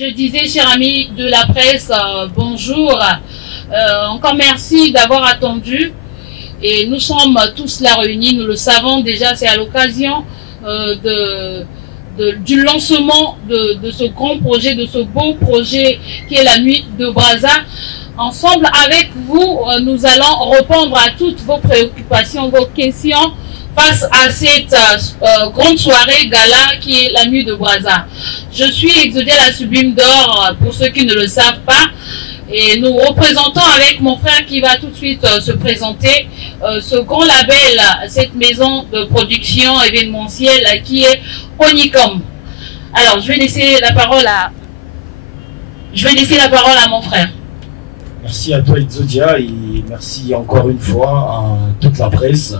Je disais, chers amis de la presse, bonjour. Encore merci d'avoir attendu. Et nous sommes tous là réunis, nous le savons déjà, c'est à l'occasion du lancement de ce grand projet, de ce beau projet qui est la Nuit de Brazza. Ensemble avec vous, nous allons répondre à toutes vos préoccupations, vos questions face à cette grande soirée gala qui est la Nuit de Brazza. Je suis Exodia la Sublime d'Or, pour ceux qui ne le savent pas. Et nous représentons avec mon frère qui va tout de suite se présenter ce grand label, cette maison de production événementielle qui est Onicom. Alors, je vais laisser la parole à mon frère. Merci à toi Exodia et merci encore une fois à toute la presse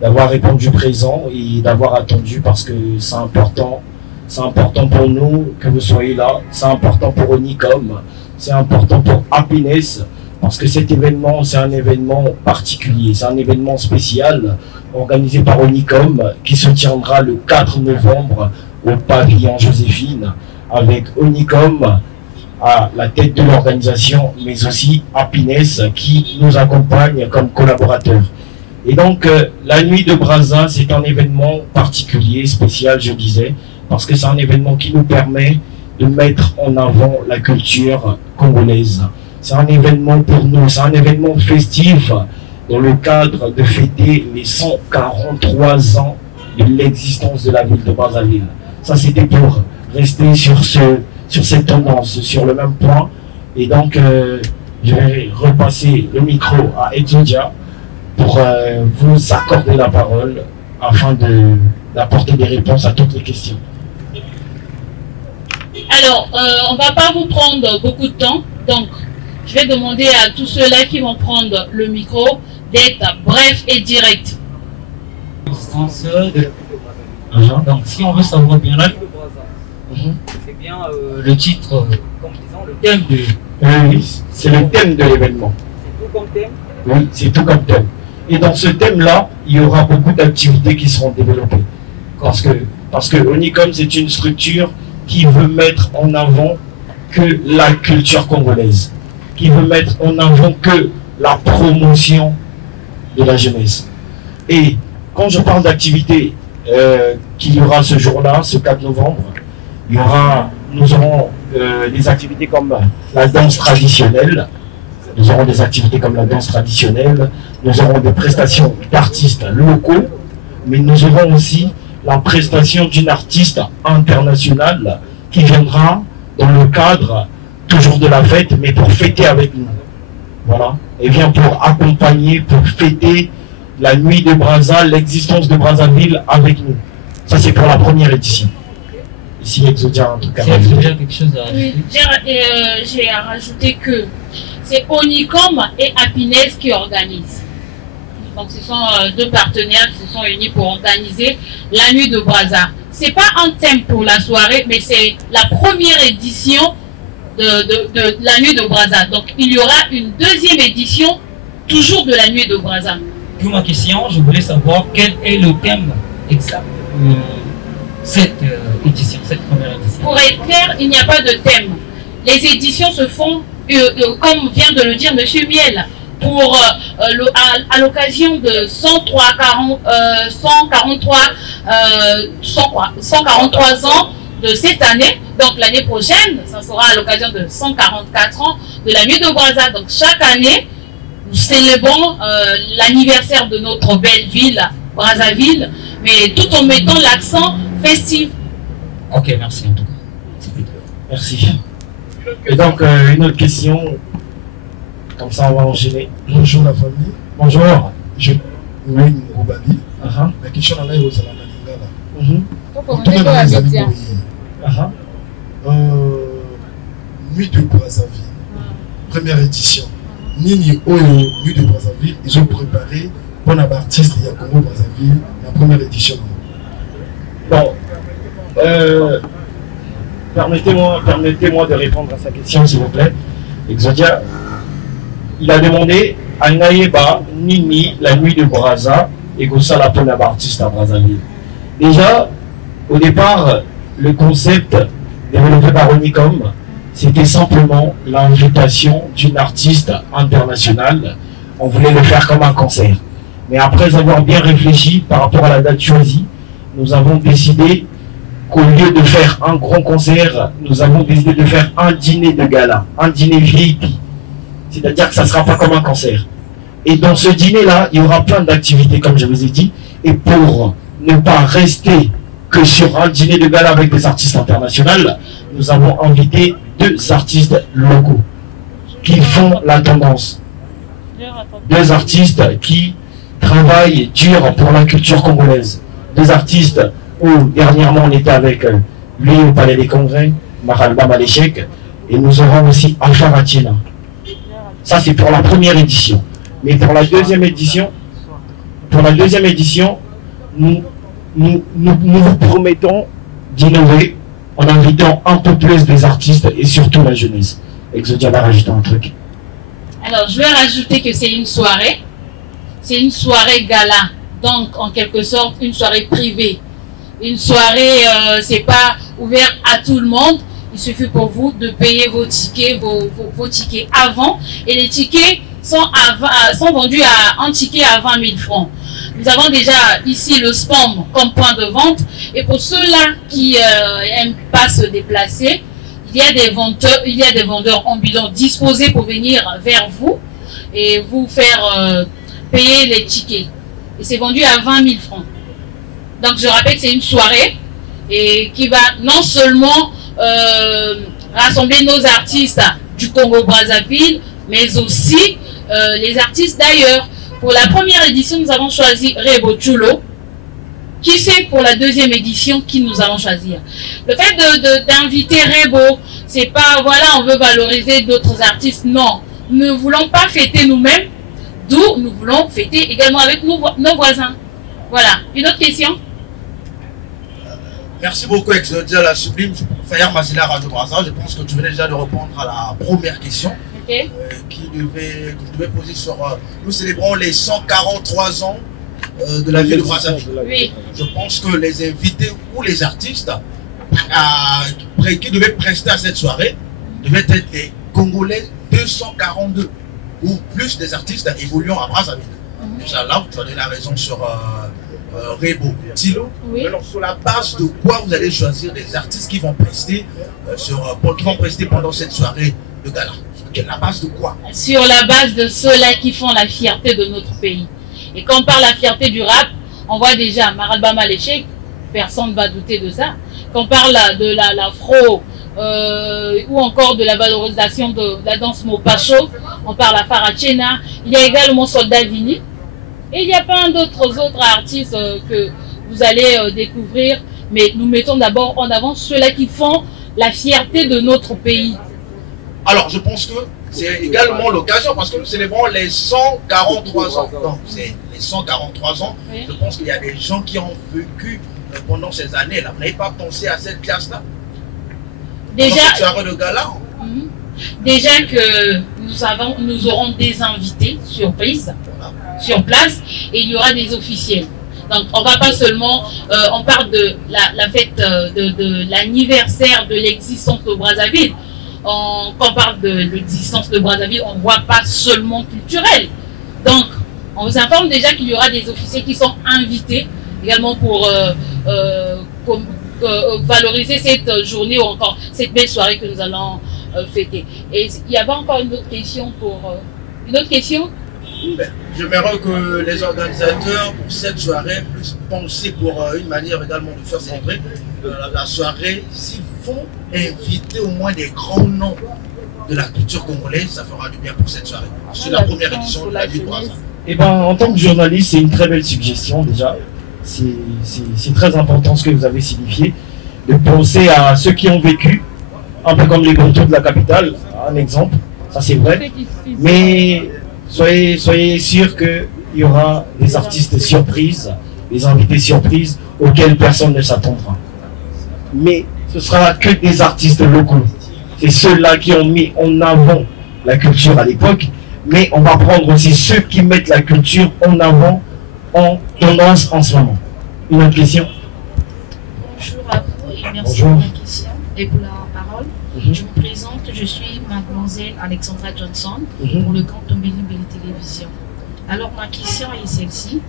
d'avoir répondu présent et d'avoir attendu parce que c'est important. C'est important pour nous que vous soyez là, c'est important pour Onicom. C'est important pour Happiness parce que cet événement, c'est un événement particulier, c'est un événement spécial organisé par Onicom qui se tiendra le 4 novembre au pavillon Joséphine avec Onicom à la tête de l'organisation, mais aussi Happiness qui nous accompagne comme collaborateur. Et donc, la Nuit de Brazza, c'est un événement particulier, spécial, je disais, parce que c'est un événement qui nous permet de mettre en avant la culture congolaise. C'est un événement pour nous, c'est un événement festif dans le cadre de fêter les 143 ans de l'existence de la ville de Brazzaville. Ça, c'était pour rester sur cette tendance, sur le même point. Et donc, je vais repasser le micro à Exodia pour vous accorder la parole afin d'apporter des réponses à toutes les questions. Alors, on ne va pas vous prendre beaucoup de temps, donc je vais demander à tous ceux-là qui vont prendre le micro d'être bref et direct. Donc, si on veut savoir bien là, c'est bien le titre, comme disons, le thème de... Oui, c'est le thème de l'événement. C'est tout comme thème? Oui, c'est tout comme thème. Et dans ce thème-là, il y aura beaucoup d'activités qui seront développées. Parce que Onicom, c'est une structure qui veut mettre en avant que la culture congolaise, qui veut mettre en avant que la promotion de la jeunesse. Et quand je parle d'activités qu'il y aura ce jour-là, ce 4 novembre, nous aurons des activités comme la danse traditionnelle, nous aurons des prestations d'artistes locaux, mais nous aurons aussi la prestation d'une artiste internationale qui viendra dans le cadre toujours de la fête, mais pour fêter avec nous. Voilà. Elle vient pour accompagner, pour fêter la Nuit de Brazza, l'existence de Brazzaville avec nous. Ça, c'est pour la première édition. Ici, Exodia, en tout cas. Quelque chose à Oui, j'ai à rajouter que c'est Onicom et Happiness qui organisent. Donc, ce sont deux partenaires qui se sont unis pour organiser la Nuit de Brazza. Ce n'est pas un thème pour la soirée, mais c'est la première édition de la Nuit de Brazza. Donc, il y aura une deuxième édition, toujours de la Nuit de Brazza. Pour ma question, je voulais savoir quel est le thème exact de cette édition, cette première édition. Pour être clair, il n'y a pas de thème. Les éditions se font, comme vient de le dire M. Miel, pour à l'occasion de 143 ans de cette année. Donc l'année prochaine, ça sera à l'occasion de 144 ans de la Nuit de Brazza. Donc chaque année, nous célébrons l'anniversaire de notre belle ville, Brazzaville, mais tout en mettant l'accent festif. Ok, merci en tout cas. Merci. Et donc, une autre question. Comme ça, on va enchaîner. Bonjour la famille. Bonjour. Je oui, Obadi. La question là est aux Alangalingala. En tout cas, les amis, Nuit de Brazzaville, première édition. Nini Oyo, Nuit de Brazzaville, ils ont préparé pour un artiste il y a Congo Brazzaville, la première édition. Bon, permettez-moi de répondre à sa question, s'il vous plaît. Exodia, il a demandé à Naïeba, Nini, la Nuit de Brazza, et Gossala pour artiste à Brazzaville. Déjà, au départ, le concept développé par Onicom, c'était simplement l'invitation d'une artiste internationale. On voulait le faire comme un concert. Mais après avoir bien réfléchi par rapport à la date choisie, nous avons décidé qu'au lieu de faire un grand concert, nous avons décidé de faire un dîner de gala, un dîner VIP. C'est-à-dire que ça ne sera pas comme un concert. Et dans ce dîner-là, il y aura plein d'activités, comme je vous ai dit. Et pour ne pas rester que sur un dîner de gala avec des artistes internationaux, nous avons invité 2 artistes locaux qui font la tendance. 2 artistes qui travaillent dur pour la culture congolaise. 2 artistes où dernièrement on était avec lui au Palais des Congrès, Mahalba Malechek, et nous aurons aussi Alpha Ratiena. Ça c'est pour la première édition. Mais pour la deuxième édition, nous vous promettons d'innover en invitant un peu plus des artistes et surtout la jeunesse. Exodia va rajouter un truc. Alors, je vais rajouter que c'est une soirée. C'est une soirée gala. Donc, en quelque sorte, une soirée privée. Une soirée, c'est pas ouvert à tout le monde. Il suffit pour vous de payer vos tickets, vos tickets avant. Et les tickets sont vendus à un ticket à 20 000 francs. Nous avons déjà ici le SPAM comme point de vente. Et pour ceux-là qui n'aiment pas se déplacer, il y a des vendeurs ambulants disposés pour venir vers vous et vous faire payer les tickets. Et c'est vendu à 20 000 francs. Donc je rappelle que c'est une soirée et qui va non seulement rassembler nos artistes du Congo-Brazzaville, mais aussi les artistes d'ailleurs. Pour la première édition, nous avons choisi Rebo Chulo. Qui sait pour la deuxième édition qui nous allons choisir? Le fait d'inviter Rebo, c'est pas voilà, on veut valoriser d'autres artistes. Non, nous ne voulons pas fêter nous-mêmes, d'où nous voulons fêter également avec nos voisins. Voilà, une autre question? Merci beaucoup, Exodia, la sublime. Fayard Mazila Radio Brazza. Je pense que tu venais déjà de répondre à la première question que je devais poser sur. Nous célébrons les 143 ans de la ville de Brazzaville. Oui. Je pense que les invités ou les artistes qui devaient prester à cette soirée devaient être les Congolais 242 ou plus des artistes évoluant à Brazzaville. Déjà là, tu as donné la raison sur Rebo Tilo. Oui. Alors, sur la base de quoi vous allez choisir des artistes qui vont prester pendant cette soirée de gala? Sur la base de quoi? Sur la base de ceux-là qui font la fierté de notre pays. Et quand on parle de la fierté du rap, on voit déjà Mahalba Malechek, personne ne va douter de ça. Quand on parle de l'afro ou encore de la valorisation de la danse Mopacho, on parle à Farachena. Il y a également Soldat Vini. Et il y a plein d'autres artistes que vous allez découvrir. Mais nous mettons d'abord en avant ceux-là qui font la fierté de notre pays. Alors, je pense que c'est également l'occasion parce que nous célébrons les 143 ans. Donc, c'est les 143 ans. Oui. Je pense qu'il y a des gens qui ont vécu pendant ces années-là. Vous n'avez pas pensé à cette classe-là? Déjà, de gala. Déjà que nous aurons des invités surprises sur place et il y aura des officiels. Donc, on ne va pas seulement, on parle de la fête de l'anniversaire de l'existence de Brazzaville. Quand on parle de l'existence de Brazzaville, on ne voit pas seulement culturel. Donc, on vous informe déjà qu'il y aura des officiers qui sont invités également pour valoriser cette journée ou encore cette belle soirée que nous allons fêter. Et il y avait encore une autre question une autre question? J'aimerais que les organisateurs pour cette soirée puissent penser pour une manière également de faire célébrer la soirée. S'ils vont inviter au moins des grands noms de la culture congolaise, ça fera du bien pour cette soirée. C'est la première édition de la ville de Brazzaville. Eh ben, en tant que journaliste, c'est une très belle suggestion déjà. C'est très important ce que vous avez signifié, de penser à ceux qui ont vécu, un peu comme les Bantous de la capitale, un exemple, ça c'est vrai. Mais soyez sûrs qu'il y aura des artistes surprises, des invités surprises auxquels personne ne s'attendra. Mais ce sera que des artistes locaux. C'est ceux-là qui ont mis en avant la culture à l'époque, mais on va prendre aussi ceux qui mettent la culture en avant en tendance en ce moment. Une autre question? Bonjour à vous et merci Bonjour. pour la question et pour la Je me présente, je suis mademoiselle Alexandra Johnson pour le compte Tombéli Beli Télévision. Alors ma question est celle-ci.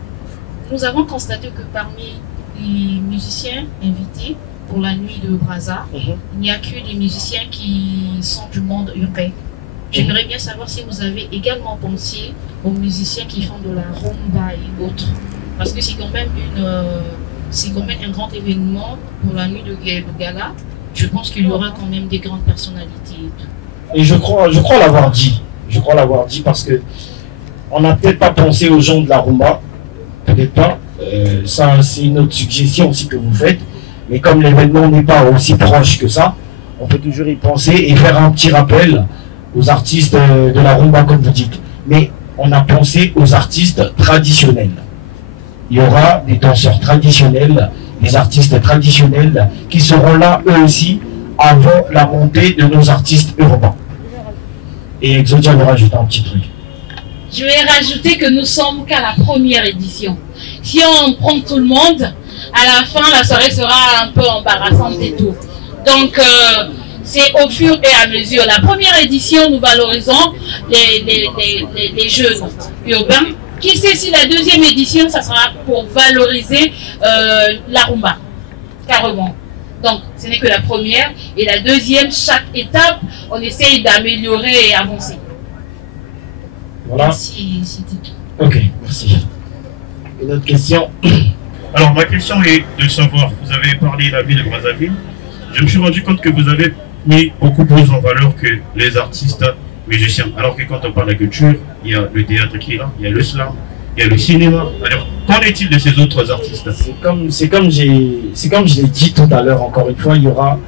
Nous avons constaté que parmi les musiciens invités pour la nuit de Brazza, il n'y a que des musiciens qui sont du monde urbain. J'aimerais bien savoir si vous avez également pensé aux musiciens qui font de la rumba et autres. Parce que c'est quand même un grand événement pour la nuit de gala. Je pense qu'il y aura quand même des grandes personnalités. Et je crois l'avoir dit. Je crois l'avoir dit parce que on n'a peut-être pas pensé aux gens de la rumba. Peut-être pas. Ça, c'est une autre suggestion aussi que vous faites. Mais comme l'événement n'est pas aussi proche que ça, on peut toujours y penser et faire un petit rappel aux artistes de la rumba, comme vous dites. Mais on a pensé aux artistes traditionnels. Il y aura des danseurs traditionnels, des artistes traditionnels qui seront là eux aussi avant la montée de nos artistes urbains. Et Exodia va rajouter un petit truc. Je vais rajouter que nous sommes qu'à la première édition. Si on prend tout le monde, à la fin, la soirée sera un peu embarrassante et tout. Donc, c'est au fur et à mesure. La première édition, nous valorisons les jeunes urbains. Qui sait si la deuxième édition, ça sera pour valoriser la rumba, carrément. Donc, ce n'est que la première. Et la deuxième, chaque étape, on essaye d'améliorer et avancer. Voilà. Merci, c'était tout. Ok, merci. Une autre question? Alors, ma question est de savoir, vous avez parlé de la ville de Brazzaville. Je me suis rendu compte que vous avez mis beaucoup plus en valeur que les artistes musiciens. Alors que quand on parle de culture, il y a le théâtre qui est là, il y a le slam, il y a le cinéma. Alors, qu'en est-il de ces autres artistes? C'est comme je l'ai dit tout à l'heure, encore une fois, il y aura,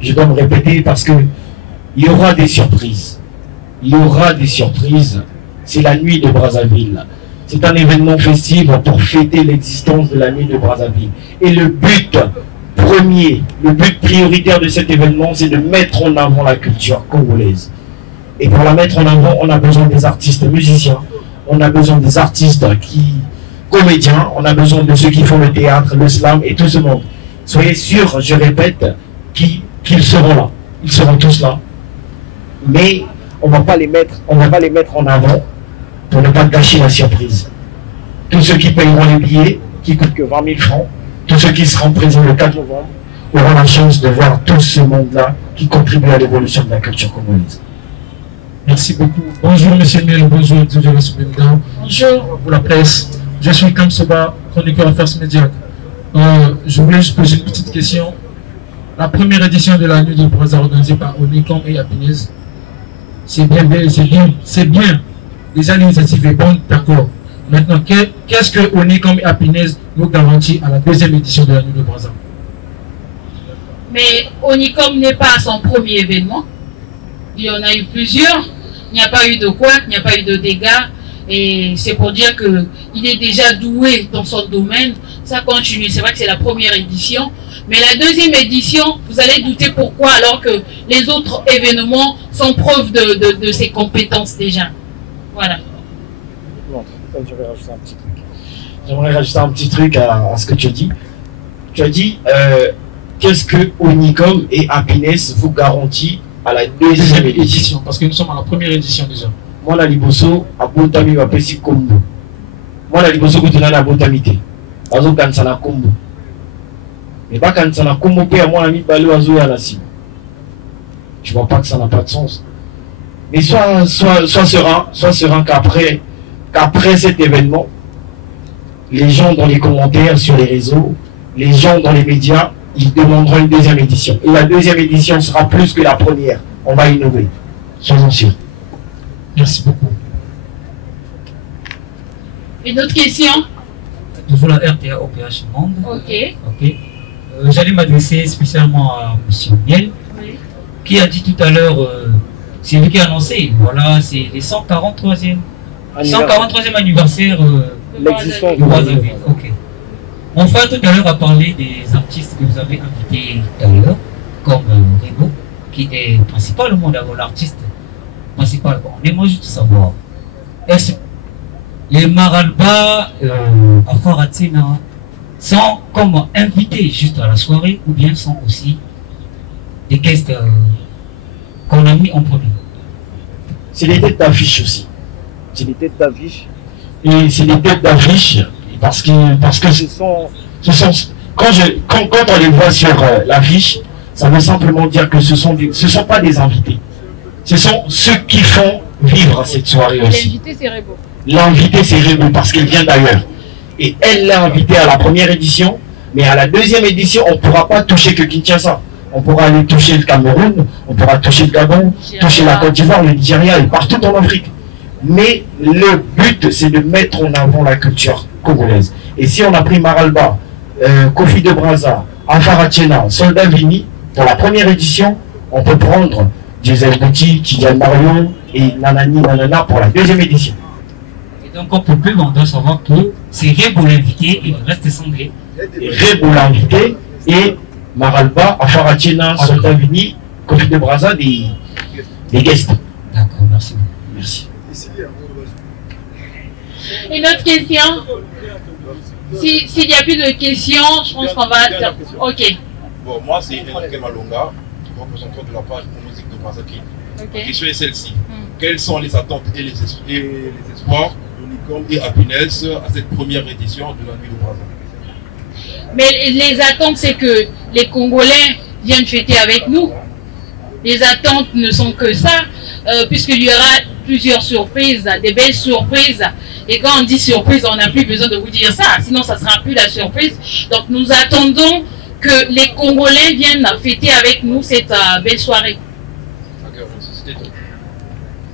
je dois me répéter parce que il y aura des surprises. Il y aura des surprises. C'est la nuit de Brazzaville. C'est un événement festif pour fêter l'existence de la nuit de Brazzaville. Et le but premier, le but prioritaire de cet événement, c'est de mettre en avant la culture congolaise. Et pour la mettre en avant, on a besoin des artistes musiciens, on a besoin des artistes comédiens, on a besoin de ceux qui font le théâtre, le slam et tout ce monde. Soyez sûrs, je répète, qu'ils seront là. Ils seront tous là. Mais on ne va pas les mettre en avant pour ne pas gâcher la surprise. Tous ceux qui payeront les billets, qui coûtent que 20 000 francs, tous ceux qui seront présents le 4 novembre, auront la chance de voir tout ce monde-là qui contribue à l'évolution de la culture congolaise. Merci beaucoup. Bonjour M. Miel, bonjour bonjour pour la presse. Je suis Kamsoba, chroniqueur Affaires médias. Je voulais juste poser une petite question. La première édition de la nuit de Brazza organisée par Onicom et Happiness, c'est bien. Déjà l'initiative est bonne, d'accord. Maintenant, qu'est-ce que Onicom et Happiness nous garantit à la deuxième édition de la nuit de Brazza? Mais Onicom n'est pas son premier événement. Il y en a eu plusieurs. Il n'y a pas eu de quoi, il n'y a pas eu de dégâts. Et c'est pour dire qu'il est déjà doué dans son domaine. Ça continue. C'est vrai que c'est la première édition. Mais la deuxième édition, vous allez douter pourquoi, alors que les autres événements sont preuve de ses compétences déjà. Voilà. J'aimerais rajouter un petit truc à ce que tu as dit. Tu as dit, qu'est-ce que Onicom et Happiness vous garantit à la deuxième édition? Parce que nous sommes à la première édition déjà. Moi, la Liboso, à Botami, va passer Kombo. Moi, la Liboso, que tu as à Botamité. Azo Kansana Kombo. Mais pas Kansana Kombo, puis à moi, ami Balou Azo à la cible. Je vois pas que ça n'a pas de sens. Mais sois serein qu'après cet événement, les gens dans les commentaires sur les réseaux, les gens dans les médias, ils demanderont une deuxième édition. Et la deuxième édition sera plus que la première. On va innover. Soyons sûrs. Merci beaucoup. Une autre question? Toujours la RTA OPH Monde. Ok. J'allais m'adresser spécialement à M. Miel, qui a dit tout à l'heure, c'est lui qui a annoncé, voilà, c'est les 143e anniversaire l'existence du Brazzaville. Ok. Enfin, tout à l'heure, a parlé des artistes que vous avez invités tout à l'heure, comme Rigo, qui est principalement d'abord l'artiste principal. On aimerait juste savoir, est-ce que les Maralba à Faratina sont comme invités juste à la soirée ou bien sont aussi des guests qu'on a mis en premier? C'est les têtes d'affiche aussi. C'est les têtes d'affiche. Et c'est les têtes d'affiche parce que ce sont quand on les voit sur l'affiche, ça veut simplement dire que ce sont pas des invités. Ce sont ceux qui font vivre cette soirée aussi. L'invité, c'est Rebo. L'invité, c'est Rebo parce qu'elle vient d'ailleurs. Et elle l'a invité à la première édition, mais à la deuxième édition, on ne pourra pas toucher que Kinshasa. On pourra aller toucher le Cameroun, on pourra toucher le Gabon, toucher la Côte d'Ivoire, le Nigeria et partout en Afrique. Mais le but, c'est de mettre en avant la culture congolaise. Et si on a pris Maralba, Kofi de Brazza, Afara Tchena, Soldat Vini, pour la première édition, on peut prendre Gisèle Bouti, Kylian Mario et Nanani Nanana pour la deuxième édition. Et donc, on peut plus, on doit savoir que c'est Rebo l'invité et le reste est Sangré. Rebo l'invité et Maralba, Afara Tchena, Soldat Vini, Kofi de Brazza, des guests. D'accord, merci. Merci. Une autre question? S'il n'y a plus de questions, je pense qu'on va... Ok. Bon, moi, c'est Enrique Malonga, représentant de la page de musique de Brazzaville. La question est celle-ci. Quelles sont les attentes et les espoirs de Nicom et Happiness à cette première édition de la nuit de Brazzaville? Mais les attentes, c'est que les Congolais viennent fêter avec nous. Les attentes ne sont que ça, puisqu'il y aura plusieurs surprises, des belles surprises. Et quand on dit surprise, on n'a plus besoin de vous dire ça, sinon ça ne sera plus la surprise. Donc nous attendons que les Congolais viennent fêter avec nous cette belle soirée.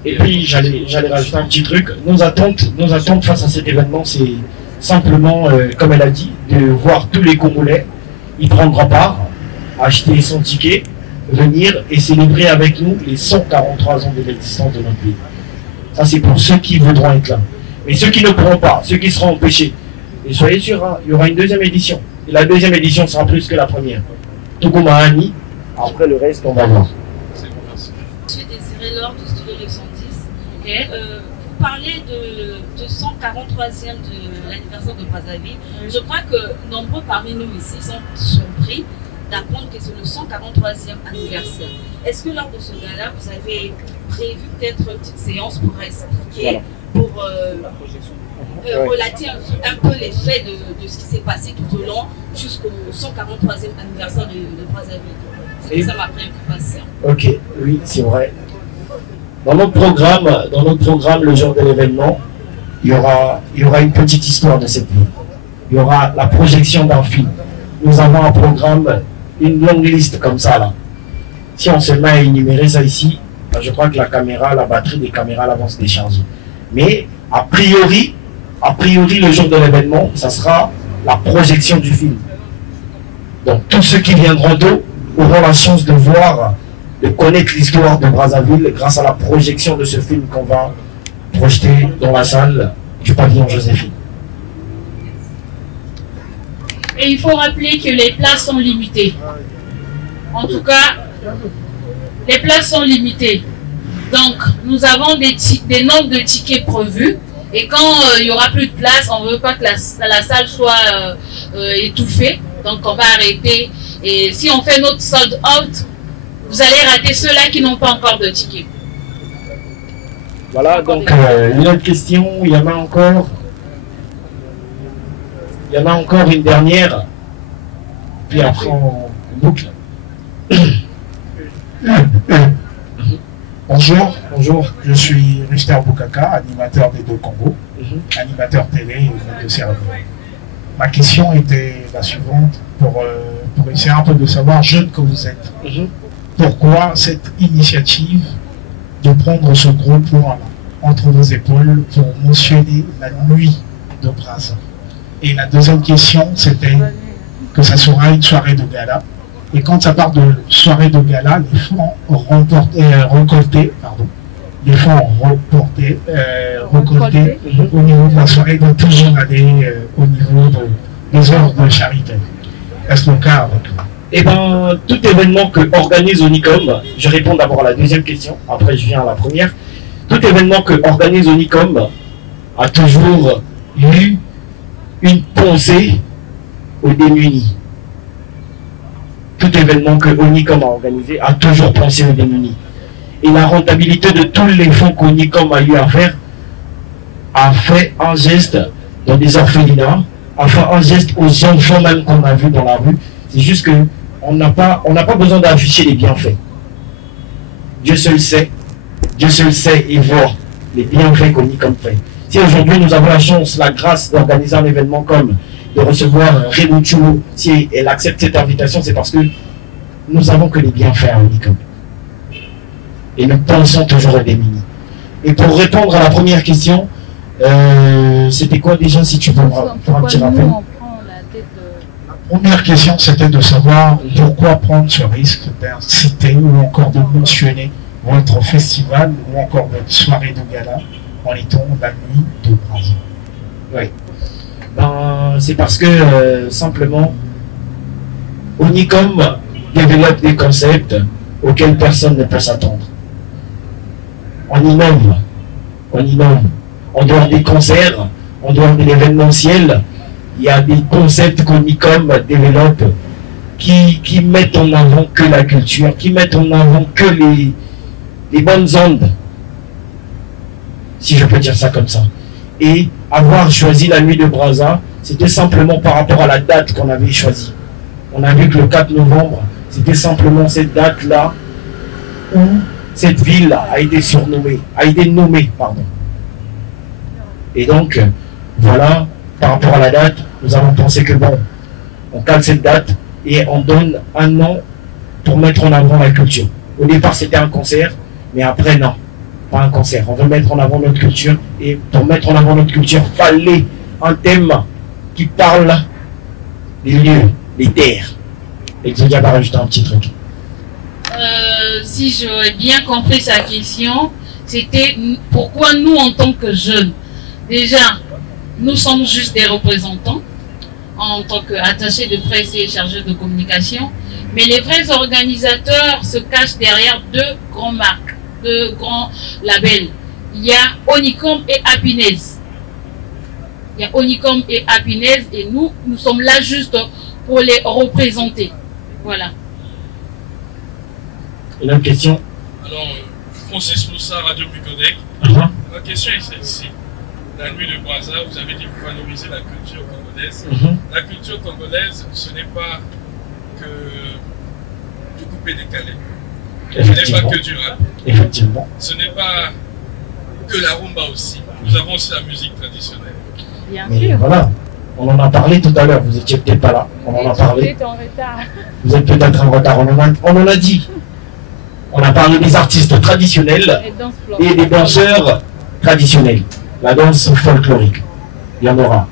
Et puis j'allais rajouter un petit truc. Nos attentes face à cet événement, c'est simplement, comme elle a dit, de voir tous les Congolais y prendre part, acheter son ticket, venir et célébrer avec nous les 143 ans de l'existence de notre pays. Ça c'est pour ceux qui voudront être là. Mais ceux qui ne pourront pas, ceux qui seront empêchés, et soyez sûrs, hein, il y aura une deuxième édition. Et la deuxième édition sera plus que la première. Tout comme à Annie, après le reste, on va voir. Je suis Désirée Laure du studio 210. Vous parlez de 143e de l'anniversaire de Brazzaville. Je crois que nombreux parmi nous ici sont surpris d'apprendre que c'est le 143e anniversaire. Est-ce que lors de ce gala, vous avez prévu peut-être une petite séance pour expliquer, pour relater un peu les faits de ce qui s'est passé tout au long jusqu'au 143e anniversaire de Brazzaville? C'est ça ma préoccupation. Ok, oui, c'est vrai. Dans notre programme, le jour de l'événement, il y aura une petite histoire de cette vie. Il y aura la projection d'un film. Nous avons un programme, une longue liste comme ça là. Si on se met à énumérer ça ici, je crois que la batterie des caméras là vont se décharger. Mais a priori, le jour de l'événement, ça sera la projection du film. Donc tous ceux qui viendront d'eau auront la chance de voir, de connaître l'histoire de Brazzaville grâce à la projection de ce film qu'on va projeter dans la salle du pavillon Joséphine. Et il faut rappeler que les places sont limitées. En tout cas, les places sont limitées. Donc, nous avons des nombres de tickets prévus. Et quand il n'y aura plus de place, on ne veut pas que la salle soit étouffée. Donc, on va arrêter. Et si on fait notre sold out, vous allez rater ceux-là qui n'ont pas encore de tickets. Voilà, donc une autre question, il y en a encore. Il y en a encore une dernière. Puis après, on boucle. Bonjour, je suis Richter Boukaka, animateur des deux Congos, animateur télé et de cerveau. Ma question était la suivante, pour essayer un peu de savoir, jeune que vous êtes, pourquoi cette initiative de prendre ce gros point entre vos épaules pour mentionner la nuit de Brazza? Et la deuxième question, c'était que ça sera une soirée de gala. Et quand ça part de soirée de gala, les fonds récoltés au niveau de la soirée vont toujours aller au niveau des œuvres de charité. Est-ce le cas avec vous? Eh bien, tout événement que organise Onicom, je réponds d'abord à la deuxième question, après je viens à la première. Tout événement que organise Onicom a toujours eu une pensée aux démunis. Tout événement que Onicom a organisé a toujours pensé aux démunis. et la rentabilité de tous les fonds qu'Onicom a eu à faire, a fait un geste dans des orphelinats, a fait un geste aux enfants même qu'on a vus dans la rue. C'est juste qu'on n'a pas besoin d'afficher les bienfaits. Dieu seul sait et voit les bienfaits qu'Onicom fait. Si aujourd'hui nous avons la chance, la grâce d'organiser un événement comme de recevoir Renaud Tchoulo, si elle accepte cette invitation, c'est parce que nous savons que les bienfaits à Onicom. Et nous pensons toujours aux démunis. Et pour répondre à la première question, c'était quoi déjà, si tu peux me faire un petit rappel? La première question, c'était de savoir pourquoi prendre ce risque d'inciter ou encore de mentionner votre festival ou encore votre soirée de gala en étant la nuit de Brazza. Oui. Ben, c'est parce que simplement, Onicom développe des concepts auxquels personne ne peut s'attendre. On innove. En dehors des concerts, en dehors de l'événementiel, il y a des concepts qu'Onicom développe qui mettent en avant que la culture, qui mettent en avant que les bonnes ondes, si je peux dire ça comme ça. Et avoir choisi la nuit de Brazza, c'était simplement par rapport à la date qu'on avait choisie. On a vu que le 4 novembre, c'était simplement cette date-là où cette ville a été nommée. Et donc, voilà, par rapport à la date, nous avons pensé que bon, on cale cette date et on donne un an pour mettre en avant la culture. Au départ, c'était un concert, mais après, non, pas un concert. On veut mettre en avant notre culture, et pour mettre en avant notre culture, il fallait un thème qui parle des lieux, des terres. Et Exodia va rajouter un petit truc. Si j'aurais bien compris sa question, c'était pourquoi nous, en tant que jeunes, déjà, nous sommes juste des représentants en tant qu'attachés de presse et chargeurs de communication, mais les vrais organisateurs se cachent derrière deux grandes marques, deux grands labels. Il y a Onicom et Happiness. Et nous sommes là juste pour les représenter. Voilà. Une autre question? Alors, Francis Moussa, Radio Bucodec. Ma question est celle-ci. La nuit de Brazza, vous avez dit pour valoriser la culture congolaise. La culture congolaise, ce n'est pas que du coupé décalé. Ce n'est pas que du rap. Effectivement. Ce n'est pas que la rumba aussi. Nous avons aussi la musique traditionnelle. Bien Mais sûr. voilà, on en a parlé tout à l'heure, vous étiez peut-être pas là. On en a parlé. En retard. Vous êtes peut-être en retard, on en a dit. On a parlé des artistes traditionnels et des danseurs traditionnels. La danse folklorique, il y en aura.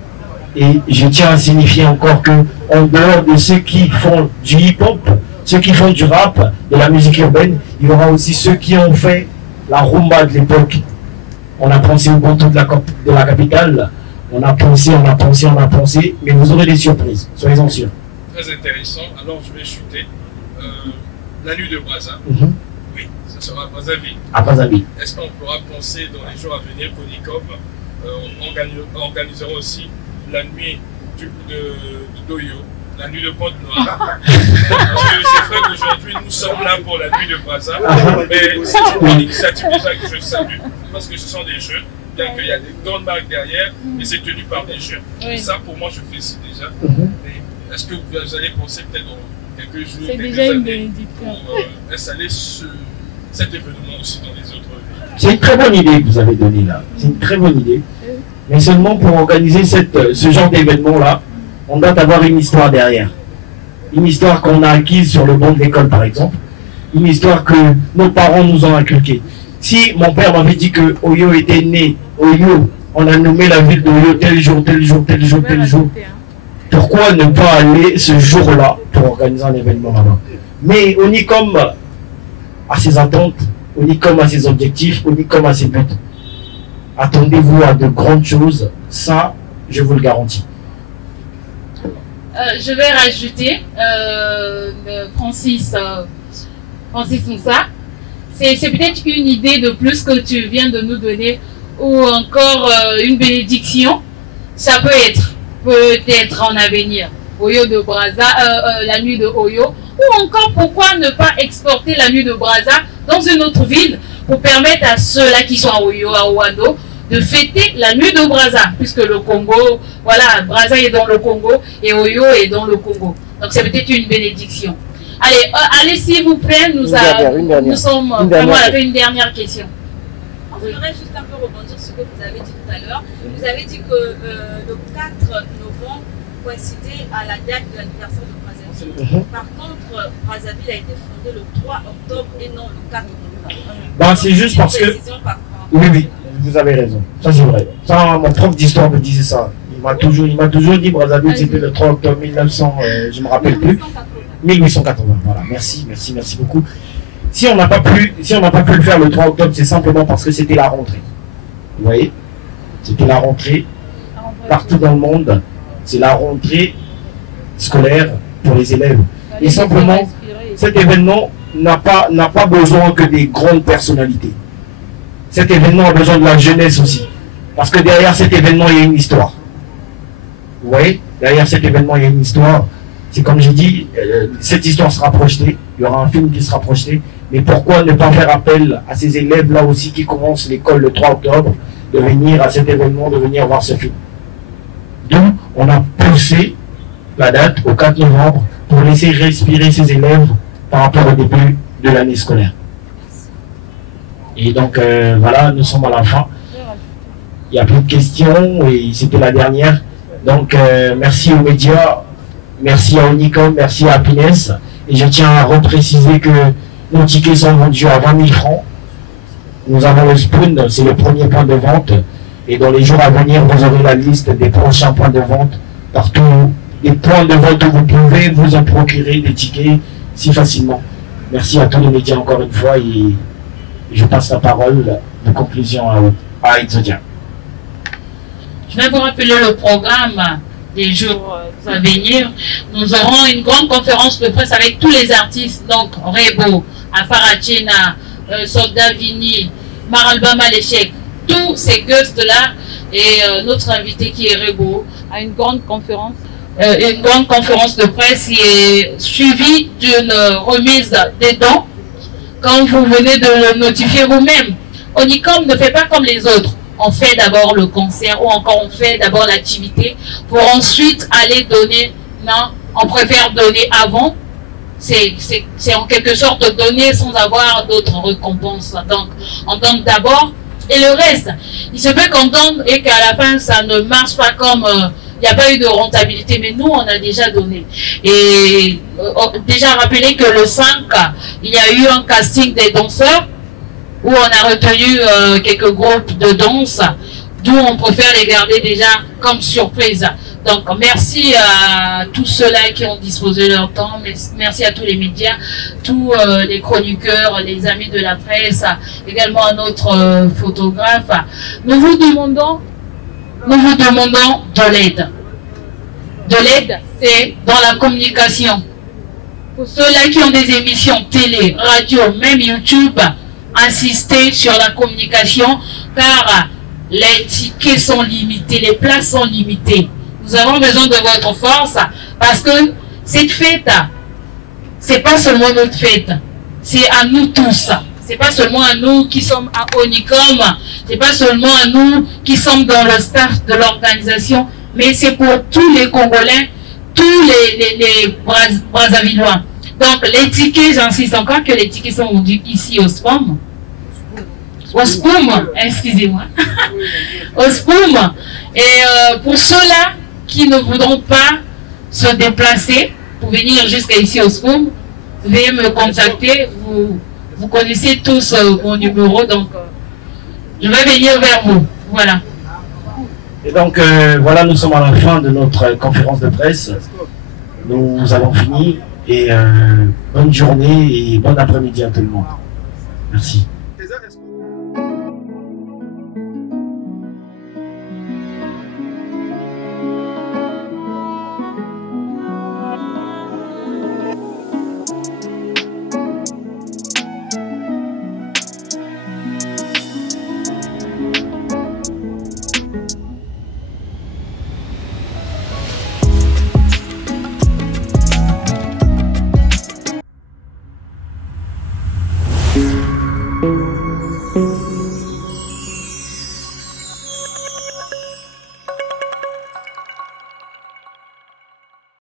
Et je tiens à signifier encore que, en dehors de ceux qui font du hip-hop, ceux qui font du rap, de la musique urbaine, il y aura aussi ceux qui ont fait la rumba de l'époque. On a pensé au Bantou de la capitale, on a pensé, mais vous aurez des surprises, soyez-en sûrs. Très intéressant. Alors je vais chuter. La nuit de Brazza. Oui, ce sera à Brazzaville. À Brazzaville. Est-ce qu'on pourra penser dans les jours à venir qu'Onicom organisera aussi la nuit de Doyo, la nuit de Pointe-Noire? Parce que c'est vrai qu'aujourd'hui nous sommes là pour la nuit de Brazza, mais c'est une initiative déjà que je salue, parce que ce sont des jeunes, bien qu'il y a des grandes marques derrière, mais c'est tenu par des jeunes. Et ça pour moi je félicite déjà. Est-ce que vous allez penser peut-être dans quelques jours, quelques années, pour installer cet événement aussi dans les autres villes? C'est une très bonne idée que vous avez donnée là. C'est une très bonne idée. Mais seulement pour organiser ce genre d'événement-là, on doit avoir une histoire derrière. Une histoire qu'on a acquise sur le banc de l'école, par exemple. Une histoire que nos parents nous ont inculquée. Si mon père m'avait dit que Oyo était né, Oyo, on a nommé la ville d'Oyo tel jour, pourquoi ne pas aller ce jour-là pour organiser un événement là-bas? Mais Onicom a ses attentes, Onicom a ses objectifs, Onicom a ses buts. Attendez-vous à de grandes choses, ça, je vous le garantis. Je vais rajouter Francis Moussa. C'est peut-être une idée de plus que tu viens de nous donner, ou encore une bénédiction. Ça peut être en avenir. Oyo de Brazza, la nuit de Oyo, Ou encore, pourquoi ne pas exporter la nuit de Brazza dans une autre ville pour permettre à ceux-là qui sont à Oyo, à Ouado, de fêter la nuit de Brazza, puisque le Congo, voilà, Brazza est dans le Congo et Oyo est dans le Congo. Donc c'est peut-être une bénédiction. Allez, allez s'il vous plaît, nous sommes vraiment avec une dernière question. Je voudrais juste un peu rebondir sur ce que vous avez dit tout à l'heure. Vous avez dit que le 4 novembre coïncidait à la date de l'anniversaire de Brazzaville. Par contre, Brazzaville a été fondée le 3 octobre et non le 4 novembre. Ben, c'est juste parce que... Oui, oui, vous avez raison. Ça, c'est vrai. Ça, mon prof d'histoire me disait ça. Il m'a toujours dit Brazzaville, c'était le 3 octobre 1900, je ne me rappelle plus. 1880, voilà. Merci beaucoup. Si on n'a pas pu le faire le 3 octobre, c'est simplement parce que c'était la rentrée. Vous voyez? C'était la rentrée partout dans le monde. C'est la rentrée scolaire pour les élèves. Et simplement, cet événement n'a pas besoin que des grandes personnalités. Cet événement a besoin de la jeunesse aussi. Parce que derrière cet événement, il y a une histoire. Vous voyez? Derrière cet événement, il y a une histoire. C'est comme j'ai dit, cette histoire sera projetée. Il y aura un film qui sera projeté. Mais pourquoi ne pas faire appel à ces élèves-là aussi qui commencent l'école le 3 octobre, de venir à cet événement, de venir voir ce film. Donc, on a poussé la date au 4 novembre pour laisser respirer ces élèves par rapport au début de l'année scolaire. Et donc, voilà, nous sommes à la fin. Il n'y a plus de questions et c'était la dernière. Donc, merci aux médias, merci à Onicom, merci à Happiness. Et je tiens à repréciser que nos tickets sont vendus à 20 000 francs. Nous avons le Spoon, c'est le premier point de vente. Et dans les jours à venir, vous aurez la liste des prochains points de vente. Partout, des points de vente où vous pouvez vous en procurer des tickets si facilement. Merci à tous les médias encore une fois. Et je passe la parole de conclusion à Exodia. Je vais vous rappeler le programme des jours à venir. Nous aurons une grande conférence de presse avec tous les artistes, donc Rebo, Afarachina, Soldat Vini, Maralba Maléchek, tous ces guests-là, et notre invité qui est Rebo, à une grande conférence de presse qui est suivie d'une remise des dons, quand vous venez de le notifier vous-même. Onicom ne fait pas comme les autres. On fait d'abord le concert ou encore on fait d'abord l'activité pour ensuite aller donner. Non, on préfère donner avant. C'est en quelque sorte donner sans avoir d'autres récompenses. Donc, on donne d'abord et le reste. Il se peut qu'on donne et qu'à la fin, ça ne marche pas comme... il n'y a pas eu de rentabilité, mais nous, on a déjà donné. Et déjà rappelé que le 5, il y a eu un casting des danseurs où on a retenu quelques groupes de danse, d'où on préfère les garder déjà comme surprise. Donc, merci à tous ceux-là qui ont disposé de leur temps. Merci à tous les médias, tous les chroniqueurs, les amis de la presse, également à notre photographe. Nous vous demandons de l'aide. De l'aide, c'est dans la communication. Pour ceux-là qui ont des émissions télé, radio, même YouTube, insistez sur la communication car les tickets sont limités, les places sont limitées. Nous avons besoin de votre force parce que cette fête, c'est pas seulement notre fête, c'est à nous tous. C'est pas seulement à nous qui sommes à Onicom, c'est pas seulement à nous qui sommes dans le staff de l'organisation, mais c'est pour tous les Congolais, tous les Brazzavillois. Donc les tickets, j'insiste encore que les tickets sont vendus ici au SPOM. Au SPOM, excusez-moi. Au SPOM. Et pour ceux-là qui ne voudront pas se déplacer pour venir jusqu'à ici au SPOM, veuillez me contacter. Vous connaissez tous mon numéro, donc je vais venir vers vous. Voilà. Et donc, voilà, nous sommes à la fin de notre conférence de presse. Nous allons finir. Et bonne journée et bon après-midi à tout le monde. Merci.